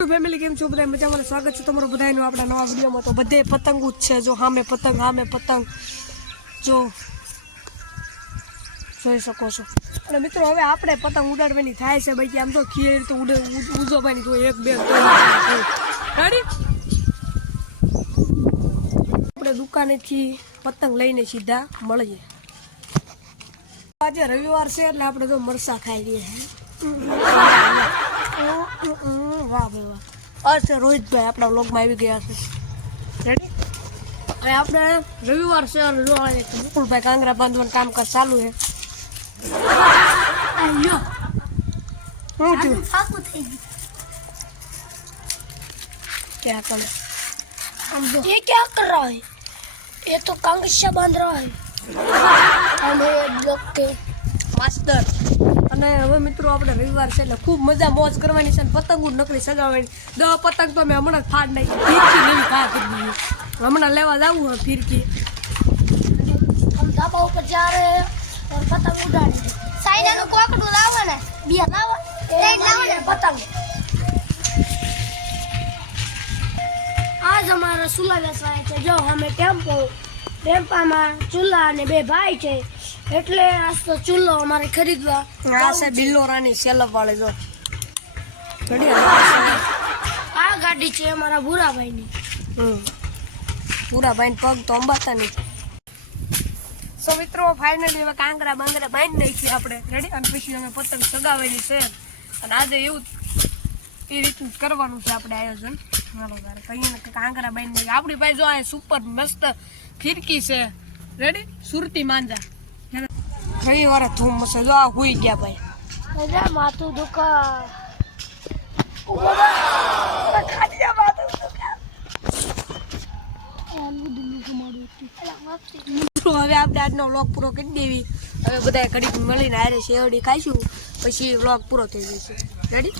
Family કેમ છો બધા મજામાં સ્વાગત છે તમારું બધાનું આપણા નવા વિડીયોમાં। તો બધે પતંગ જ છે, જો સામે પતંગ જો જોઈ શકો છો। અને મિત્રો હવે આપણે પતંગ ઉડાડવાની થાય છે ભાઈ, આમ તો ખીર તો ઉજવવાની તો 1 2 રેડી। આપણે દુકાનેથી પતંગ લઈને સીધા મળીએ। આજે રવિવાર છે એટલે આપણે તો મરસા ખાઈ લઈએ। વાહ ભાઈ વાહ, અચ્છા રોહિતભાઈ આપણા વ્લોગમાં આવી ગયા છે રેડી। હવે આપણે રવિવાર છે અને જો મુકુલભાઈ કાંગરા બાંધવાનું કામકાજ ચાલુ છે। क्या कर ये क्या कर रहा है? ये तो कांगशिया बांध रहा है हमें ब्लॉक के मास्टर। અને હવે મિત્રો આપણે રવિવાર છે એટલે ખૂબ મજા મોજ કરવાની છે અને પતંગો નકરી સગાવવાની। 10 પતંગ તો મેં હમણાં ફાડ નાખી, ફીરકી લેવી કા કરી દીધી, હમણાં લેવા જવું હોય ફીરકી। हम ढाबा ऊपर जा रहे हैं और पतंग उड़ाने। साइड નું કોકડું લાવો ને, બિયા લાવો, એ લાવો ને પતંગ। आज हमारा चूल्हा बेचवाय છે। જો અમે ટેમ્પામાં ચૂલ્हा અને 2 ભાઈ છે એટલે આજ તો ચૂલ્લો અમારે ખરીદવા આ છે બિલ્લોરાની સેલફ વાળી જો ઘડી આ ગાડી છે અમારા ભૂરાભાઈની। પૂરા ભાઈ પગ તો અંબાતા નહીં। સો મિત્રો ફાઇનલી હવે કાંગરા બાંગરા બાંધી નાખી આપણે રેડી, અને પછી અમે પતંગ સગાવેલી છે અને આજે એવું એ રીતનું કરવાનું છે આપણે આયોજન। હાલો તારે કહીને કાંગરા બાંધી નાખી આપણી ભાઈ જો આ સુપર મસ્ત ફિરકી છે રેડી, સુરતી માંજા રવિવારે ધૂમ મશે જો આ હુઈ ગયા ભાઈ। અરે માથું દુખા મિત્રો હવે આપણે આજનો વ્લોગ પૂરો કરી દેવી। હવે બધા ઘડીક મળીને હારે શેરડી ખાઈશું પછી વ્લોગ પૂરો થઈ જશે રેડી।